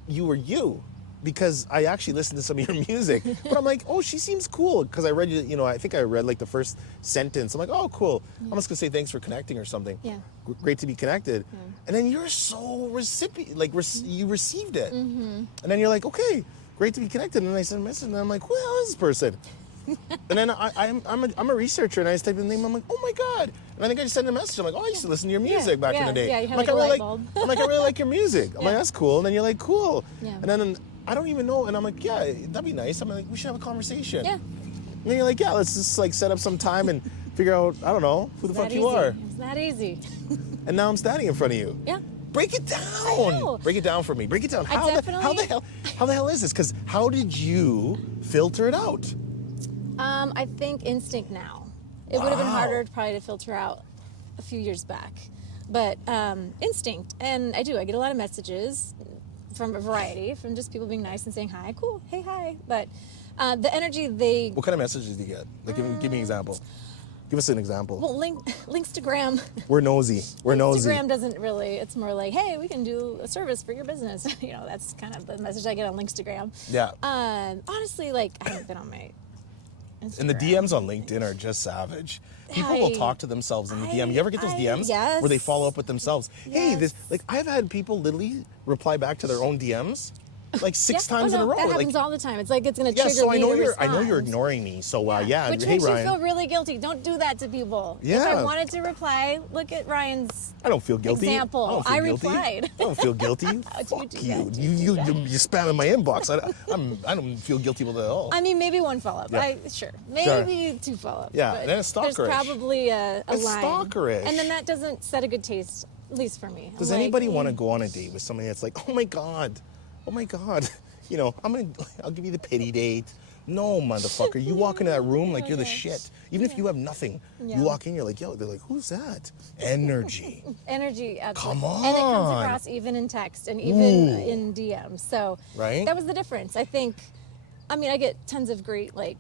you were you. Because I actually listened to some of your music, but I'm like, oh, she seems cool. Because I read, I think I read like the first sentence. I'm like, oh, cool. I'm just gonna say thanks for connecting or something. Yeah. Great to be connected. Yeah. And then you're so you received it. And then you're like, okay, great to be connected. And then I sent a message, and I'm like, who the hell is this person? And then I'm a researcher, and I just typed in the name. I'm like, oh my god. And I think I just sent a message. I'm like, oh, I used to listen to your music back in the day. Yeah, you had I'm like, a light bulb. I'm like, I really like your music. I'm like, that's cool. And then you're like, cool. Yeah. And then I don't even know. And I'm like, yeah, that'd be nice. I'm like, we should have a conversation. Yeah. And then you're like, yeah, let's just like set up some time and figure out, I don't know, who the fuck you are. It's that easy. And now I'm standing in front of you. Yeah. Break it down. Break it down for me. Break it down. How the hell is this? Because how did you filter it out? I think instinct now. It would have been harder probably to filter out a few years back. But instinct. And I get a lot of messages from a variety, from just people being nice and saying hi, cool, hey, hi. But the energy What kind of messages do you get? Like, give me an example. Give us an example. Well, Linkstagram. We're nosy. Instagram doesn't really, it's more like, hey, we can do a service for your business. That's kind of the message I get on Linkstagram. Yeah. Honestly, like, I haven't been on my Instagram. And the DMs on LinkedIn are just savage. People will talk to themselves in the DM. You ever get those DMs yes. where they follow up with themselves? Yes. Hey, I've had people literally reply back to their own DMs like six times in a row. That happens all the time. It's like it's going to trigger me to respond. I know you're ignoring me. So Which hey, makes Ryan. you feel really guilty. Don't do that to people. Yeah. If I wanted to reply, look at Ryan's I don't feel guilty. example. I replied. I don't feel guilty. Fuck you. You're spamming my inbox. I don't feel guilty with it at all. I mean, maybe one follow-up. Yeah. Maybe two follow-ups. Yeah, and then it's stalkerish. There's probably a it's line. Stalkerish. And then that doesn't set a good taste, at least for me. Does anybody want to go on a date with somebody that's like, oh my god, I'll give you the pity date. No, motherfucker. You walk into that room like you're the shit. Even if you have nothing, you walk in, you're like, yo, they're like, who's that? Energy. Energy, absolutely. Come on. And it comes across even in text and even in DMs. So that was the difference. I think, I get tons of great, like,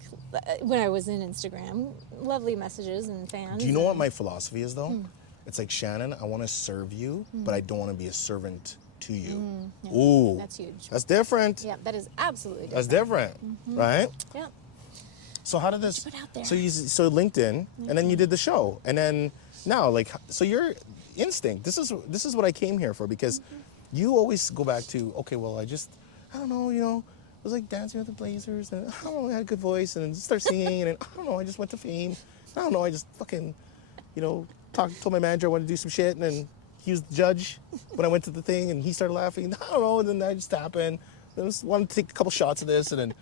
when I was in Instagram, lovely messages and fans. Do you know what my philosophy is, though? It's like, Shannon, I want to serve you, but I don't want to be a servant to you. Yeah. Ooh. That's huge. That's different. Yeah, that is absolutely different. That's different, right? Yeah. So how did this? Put out there. So LinkedIn, and then you did the show, and then now, like, so your instinct. This is what I came here for, because you always go back to, okay, well, I don't know, I was like dancing with the Blazers, and I don't know, I had a good voice, and start singing, and I don't know, I just went to fame. I don't know, I just fucking, told my manager I wanted to do some shit, and then he was the judge when I went to the thing, and he started laughing. I don't know, and then that just happened. I just wanted to take a couple shots of this, and then,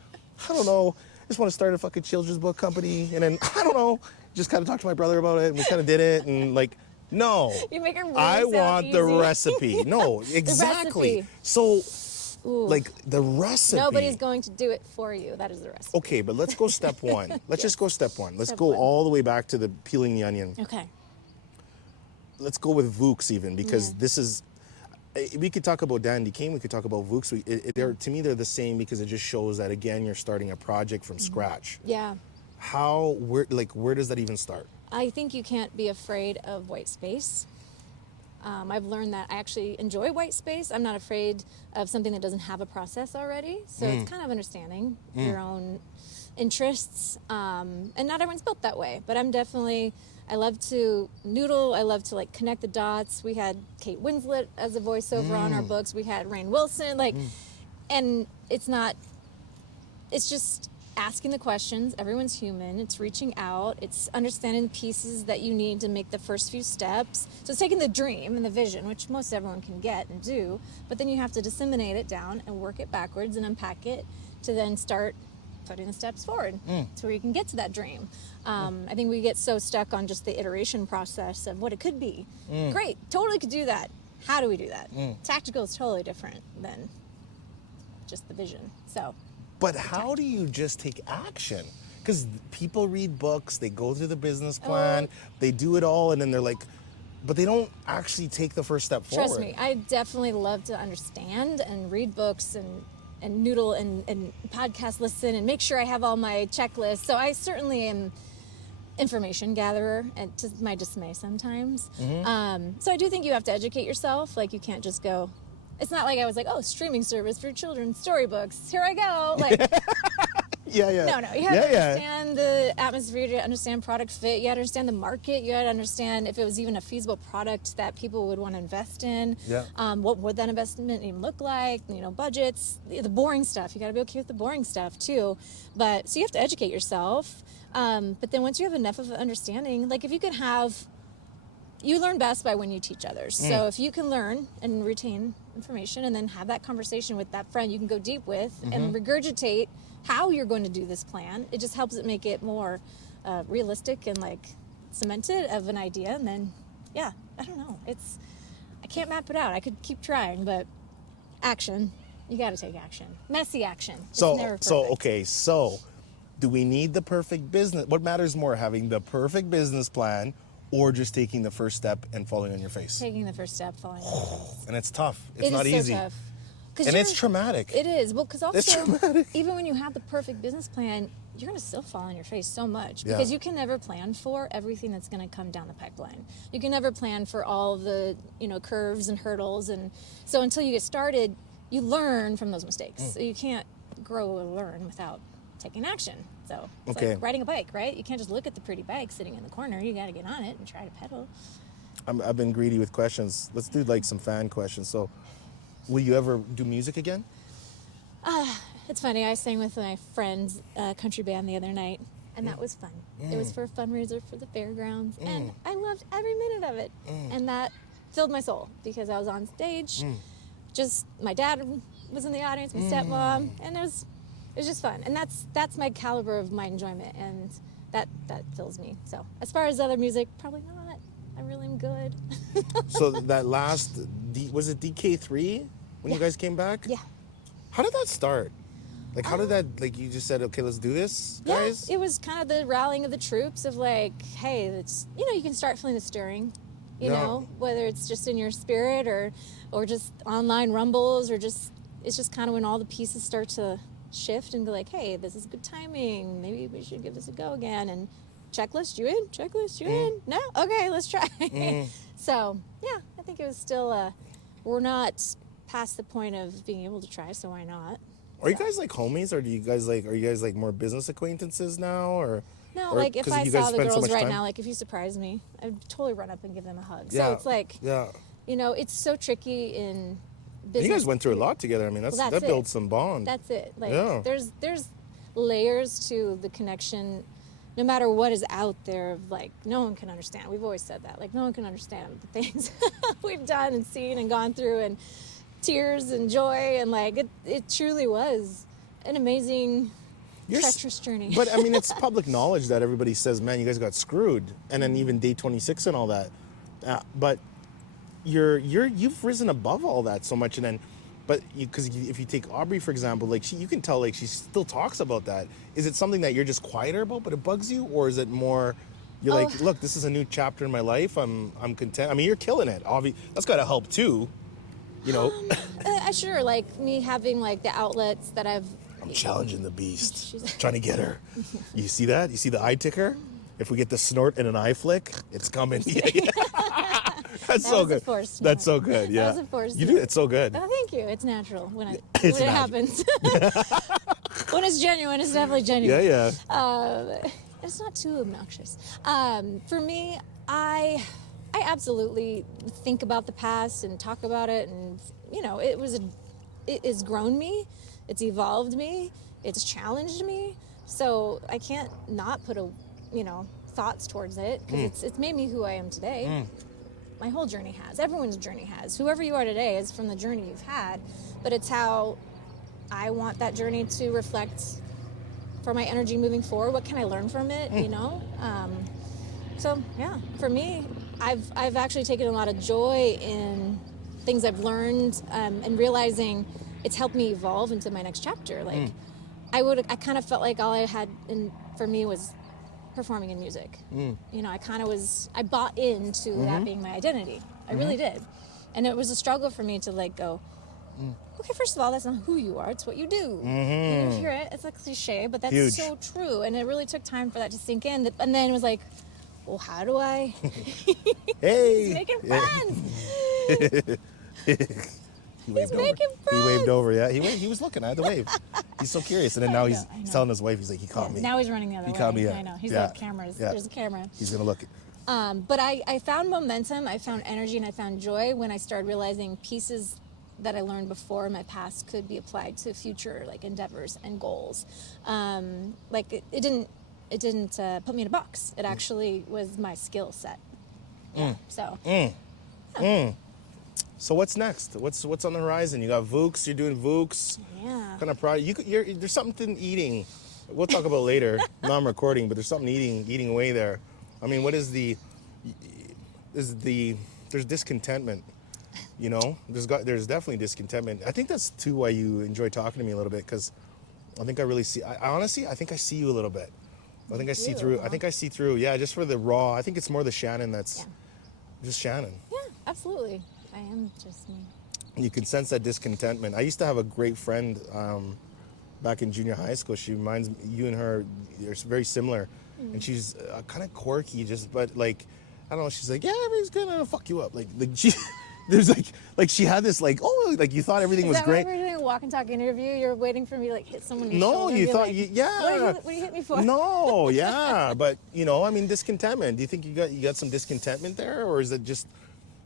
I don't know, I just want to start a fucking children's book company, and then, I don't know, just kind of talked to my brother about it, and we kind of did it, and like, no. You make it really I want easy. the recipe. No, exactly. So, like, the recipe. Nobody's going to do it for you. That is the recipe. Okay, but let's go step one. Let's just go step one. Let's go all the way back to the peeling the onion. Okay. Let's go with Vooks even, because this is, we could talk about Danity Kane, we could talk about Vooks. To me, they're the same, because it just shows that, again, you're starting a project from scratch. Yeah. Where does that even start? I think you can't be afraid of white space. I've learned that I actually enjoy white space. I'm not afraid of something that doesn't have a process already. So it's kind of understanding your own interests. And not everyone's built that way. But I love to noodle. I love to like connect the dots. We had Kate Winslet as a voiceover on our books. We had Rainn Wilson. And it's just asking the questions. Everyone's human. It's reaching out. It's understanding the pieces that you need to make the first few steps. So it's taking the dream and the vision, which most everyone can get and do, but then you have to disseminate it down and work it backwards and unpack it to then start putting the steps forward to where you can get to that dream. I think we get so stuck on just the iteration process of what it could be. Great, totally could do that. How do we do that? Tactical is totally different than just the vision. But how do you just take action? Because people read books, they go through the business plan, they do it all, and then they're like, but they don't actually take the first step forward. Trust me, I definitely love to understand and read books and noodle and podcast listen and make sure I have all my checklists. So I certainly am information gatherer, and to my dismay sometimes. So I do think you have to educate yourself. Like, you can't just go. It's not like I was like, oh, streaming service for children's storybooks. Here I go. Like, No. You have to understand the atmosphere. You have to understand product fit. You have to understand the market. You have to understand if it was even a feasible product that people would want to invest in. What would that investment even look like? Budgets, the boring stuff. You got to be okay with the boring stuff too. So you have to educate yourself. But then once you have enough of an understanding, like if you can you learn best by when you teach others. So if you can learn and retain information and then have that conversation with that friend you can go deep with and regurgitate how you're going to do this plan, it just helps it make it more realistic and like cemented of an idea. And then, I don't know. I can't map it out. I could keep trying, but action. You got to take action. Messy action. It's never perfect. So do we need the perfect business? What matters more, having the perfect business plan or just taking the first step and falling on your face? Taking the first step, falling on your face. And it's tough. It's not easy. So tough. And it's traumatic. It is. Well, because also, even when you have the perfect business plan, you're going to still fall on your face so much. Because you can never plan for everything that's going to come down the pipeline. You can never plan for all of the, curves and hurdles. And so until you get started, you learn from those mistakes. So you can't grow or learn without taking action. So it's like riding a bike, right? You can't just look at the pretty bike sitting in the corner. You got to get on it and try to pedal. I've been greedy with questions. Let's do like some fan questions. So, will you ever do music again? It's funny. I sang with my friend's country band the other night, and that was fun. It was for a fundraiser for the fairgrounds, and I loved every minute of it. And that filled my soul because I was on stage. Just my dad was in the audience, my stepmom, and it was just fun. And that's my caliber of my enjoyment, and that fills me. So as far as other music, probably not. I really am good. So that last, was it DK3 when you guys came back? Yeah. How did that start? Like, how did that, like, you just said, okay, let's do this, guys? Yeah, it was kind of the rallying of the troops of like, hey, it's, you can start feeling the stirring, you know, whether it's just in your spirit or just online rumbles or it's just kind of when all the pieces start to shift and be like, hey, this is good timing. Maybe we should give this a go again. And checklist, you in? Checklist, you in? No? Okay, let's try. So, yeah, I think it was still, we're not past the point of being able to try, so why not? Are you guys like homies, or are you guys like more business acquaintances now, or? No, like if I saw the girls right now, like if you surprised me, I'd totally run up and give them a hug. So it's like, it's so tricky in business. You guys went through a lot together. I mean, that builds some bond. That's it. Like there's layers to the connection. No matter what is out there, like no one can understand. We've always said that. Like no one can understand the things we've done and seen and gone through, and tears and joy, and like it truly was an amazing treacherous journey. But I mean, it's public knowledge that everybody says, man, you guys got screwed, and then even day 26 and all that. But you've risen above all that so much, and then. But because if you take Aubrey, for example, like you can tell like she still talks about that. Is it something that you're just quieter about, but it bugs you? Or is it more, you're like, look, this is a new chapter in my life. I'm content. I mean, you're killing it. That's got to help too, you know? Sure, like me having like the outlets that I'm challenging the beast, trying to get her. You see that? You see the eye ticker? if we get the snort and an eye flick, it's coming. Yeah. That's so good. That's so good. Yeah. That was a forced You do. It's so good. Oh, thank you. It's natural when it It's happens. When it's genuine, it's definitely genuine. Yeah. It's not too obnoxious. For me, I absolutely think about the past and talk about it, and it has grown me, it's evolved me, it's challenged me. So I can't not put thoughts towards it, because it's made me who I am today. My whole journey has. Everyone's journey has. Whoever you are today is from the journey you've had, but it's how I want that journey to reflect for my energy moving forward. What can I learn from it? So yeah, for me, I've actually taken a lot of joy in things I've learned, and realizing it's helped me evolve into my next chapter. Like I kind of felt like all I had for me was performing in music. I bought into that being my identity. I really did. And it was a struggle for me to go, okay, first of all, that's not who you are, it's what you do. You hear it, it's a cliche, but that's Huge. so true. And it really took time for that to sink in. And then it was like, well, how do I Hey. He's making friends. He's making friends. He waved over, yeah. He was looking. I had to wave. He's so curious. And then now he's telling his wife, he's like, he caught me. Now he's running the other way. He caught me, yeah. I know. He's Yeah. got cameras. Yeah. There's a camera. He's going to look. But I found momentum, I found energy, and I found joy when I started realizing pieces that I learned before in my past could be applied to future endeavors and goals. It didn't put me in a box. It actually was my skill set. Yeah. So. So what's next? What's on the horizon? You got Vooks. You're doing Vooks. Yeah. Kind of project. There's something eating. We'll talk about later. No, I'm recording, but there's something eating away there. I mean, what is there's discontentment. There's definitely discontentment. I think that's too why you enjoy talking to me a little bit, because I think I really see. I honestly think I see you a little bit. I think I see through. I think I see through. Yeah, just for the raw. I think it's more the Shannon that's just Shannon. Yeah, absolutely. I am just me. You can sense that discontentment. I used to have a great friend back in junior high school. She reminds me, you and her, you're very similar. And she's kind of quirky, but I don't know, she's like, yeah, everybody's gonna fuck you up. There's she had this you thought everything was great. Is that why we're doing a walk and talk interview? You're waiting for me to hit someone in the shoulder? No, you thought, yeah. What do you hit me for? No, yeah, but discontentment. Do you think you got some discontentment there, or is it just,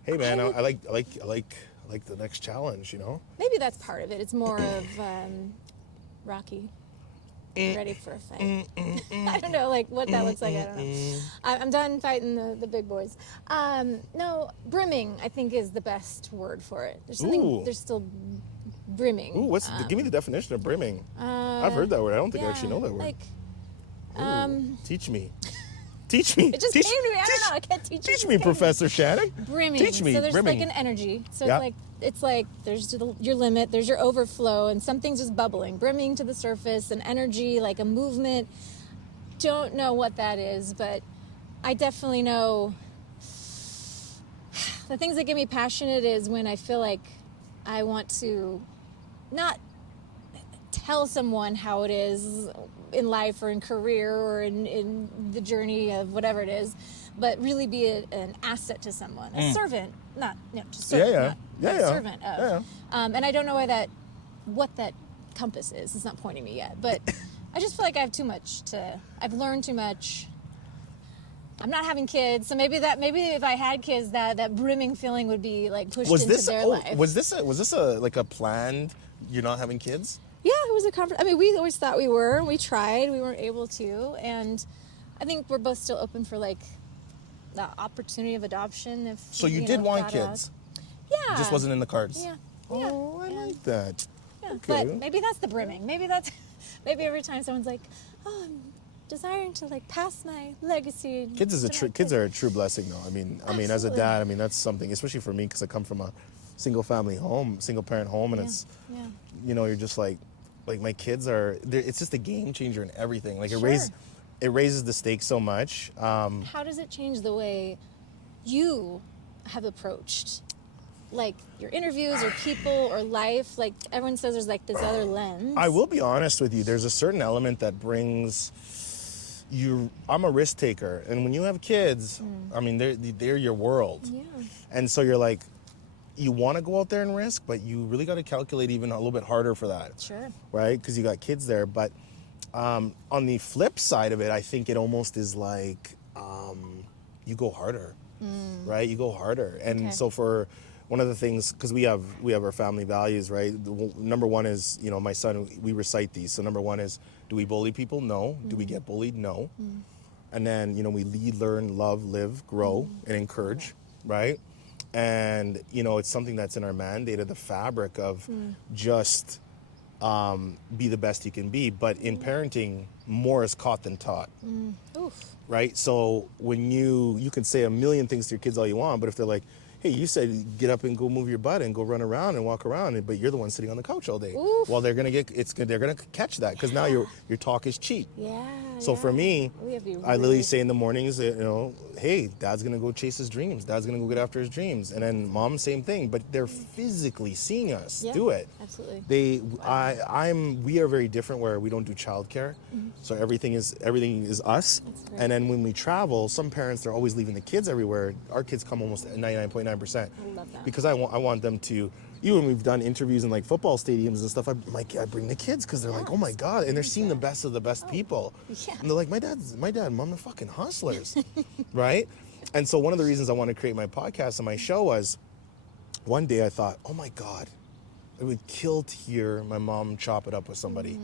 hey man, I like the next challenge, Maybe that's part of it. It's more of Rocky. Ready for a fight. I don't know, what that looks like. I don't know. I'm done fighting the big boys. No, brimming, I think, is the best word for it. There's something. There's still brimming. Ooh, give me the definition of brimming. I've heard that word. I don't think I actually know that word. Teach me. Teach me. It just came to me. I don't know. I can't teach you. Teach me, Professor Shannon. Brimming. Teach me. So there's brimming. an energy. So it's like there's your limit, there's your overflow, and something's just bubbling, brimming to the surface, an energy, a movement. Don't know what that is, but I definitely know the things that get me passionate is when I feel like I want to not tell someone how it is in life or in career or in the journey of whatever it is, but really be an asset to someone, a servant, not just servant, servant of. Yeah. And I don't know what that compass is. It's not pointing me yet, but I just feel like I have too much I've learned too much. I'm not having kids, so maybe if I had kids, that brimming feeling would be pushed into their life. Was this a planned? You're not having kids? Yeah, it was a comfort. I mean, we always thought we were. We tried. We weren't able to, and I think we're both still open for the opportunity of adoption. So you did want kids? Yeah. It just wasn't in the cards. Yeah. Oh, I like that. Yeah. Okay. But maybe that's the brimming. Maybe every time someone's like, "Oh, I'm desiring to pass my legacy." Kids are a true blessing, though. I mean, as a dad, that's something, especially for me, because I come from a single parent home, and it's, you're just like my kids are. It's just a game changer in everything. It raises the stakes so much. How does it change the way you have approached, your interviews or people or life? Everyone says there's this other lens. I will be honest with you. There's a certain element that brings I'm a risk taker, and when you have kids, I mean, they're your world. Yeah. And so you're like, you want to go out there and risk, but you really got to calculate even a little bit harder for that. Sure. Right? Because you got kids there. But on the flip side of it, I think it almost is like you go harder, right? You go harder. And so for one of the things, because we have our family values, right? Number one is, my son, we recite these. So number one is, do we bully people? No. Do we get bullied? No. And then, we lead, learn, love, live, grow, and encourage, right? And, it's something that's in our mandate of the fabric of just be the best you can be. But in parenting, more is caught than taught. Oof. Right? So when you can say a million things to your kids all you want, but if they're like, hey, you said get up and go move your butt and go run around and walk around, but you're the one sitting on the couch all day. Oof. Well, they're gonna catch that because now your talk is cheap. Yeah. So for me, We have to be I literally really- say in the mornings, hey, dad's gonna go chase his dreams. Dad's gonna go get after his dreams, and then mom, same thing. But they're physically seeing us do it. Absolutely. We are very different where we don't do childcare, so everything is us. That's great. And then when we travel, some parents they're always leaving the kids everywhere. Our kids come almost 99.9%. I love that. Because I want them to. Even when we've done interviews in like football stadiums and stuff, I bring the kids because they're like, oh my God, and they're seeing the best of the best people. Yeah. And they're like, my dad and mom are fucking hustlers, right? And so one of the reasons I wanted to create my podcast and my show was, one day I thought, oh my God, I would kill to hear my mom chop it up with somebody.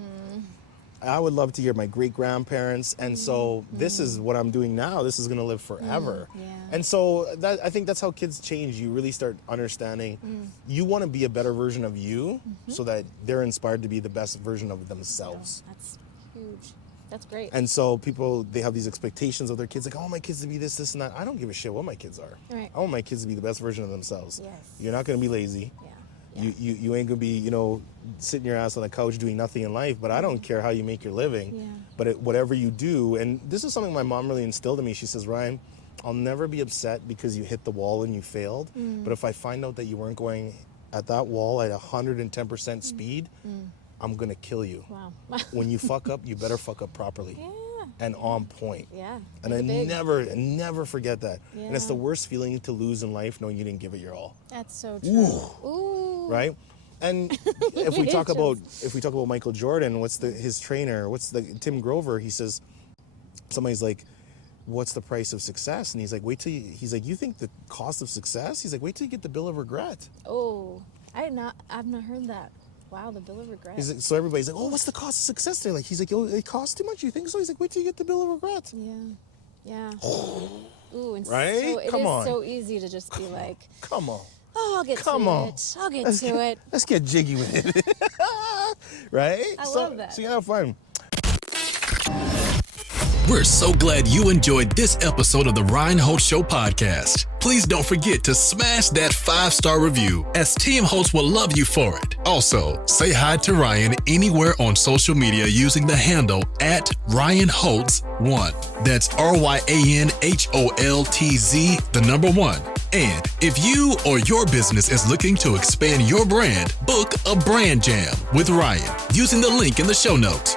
I would love to hear my great-grandparents, and so this is what I'm doing now. This is going to live forever. Yeah. And so I think that's how kids change. You really start understanding you want to be a better version of you so that they're inspired to be the best version of themselves. That's huge. That's great. And so people, they have these expectations of their kids, like, I want my kids to be this, and that. I don't give a shit what my kids are. Right. I want my kids to be the best version of themselves. Yes. You're not going to be lazy. Yeah. You ain't gonna be, sitting your ass on the couch doing nothing in life, but I don't care how you make your living. Yeah. But whatever you do, and this is something my mom really instilled in me. She says, Ryan, I'll never be upset because you hit the wall and you failed. But if I find out that you weren't going at that wall at 110% speed, I'm gonna kill you. Wow. When you fuck up, you better fuck up properly. Yeah. And on point. Yeah. And I Make it big. never forget that. And it's Yeah. the worst feeling to lose in life, knowing you didn't give it your all. That's so true. Ooh. Right? And if we talk about Michael Jordan, his trainer, Tim Grover, he says, somebody's like, what's the price of success? And he's like, you think the cost of success? He's like, wait till you get the bill of regret. Oh, I've not heard that. Wow, the bill of regret. He's like, so everybody's like, oh, what's the cost of success? They're like, he's like, oh, it costs too much. You think so? He's like, wait till you get the bill of regret. Yeah. Ooh, and Right? so it Come is on. so easy to just be like, Come on. oh, I'll get Come to on. it. I'll get to it. Let's get jiggy with it. Right? I love that. So you have fun. We're so glad you enjoyed this episode of the Ryan Holtz Show Podcast. Please don't forget to smash that 5-star review, as Team Holtz will love you for it. Also, say hi to Ryan anywhere on social media using the handle @RyanHoltz1. That's RyanHoltz1. And if you or your business is looking to expand your brand, book a brand jam with Ryan using the link in the show notes.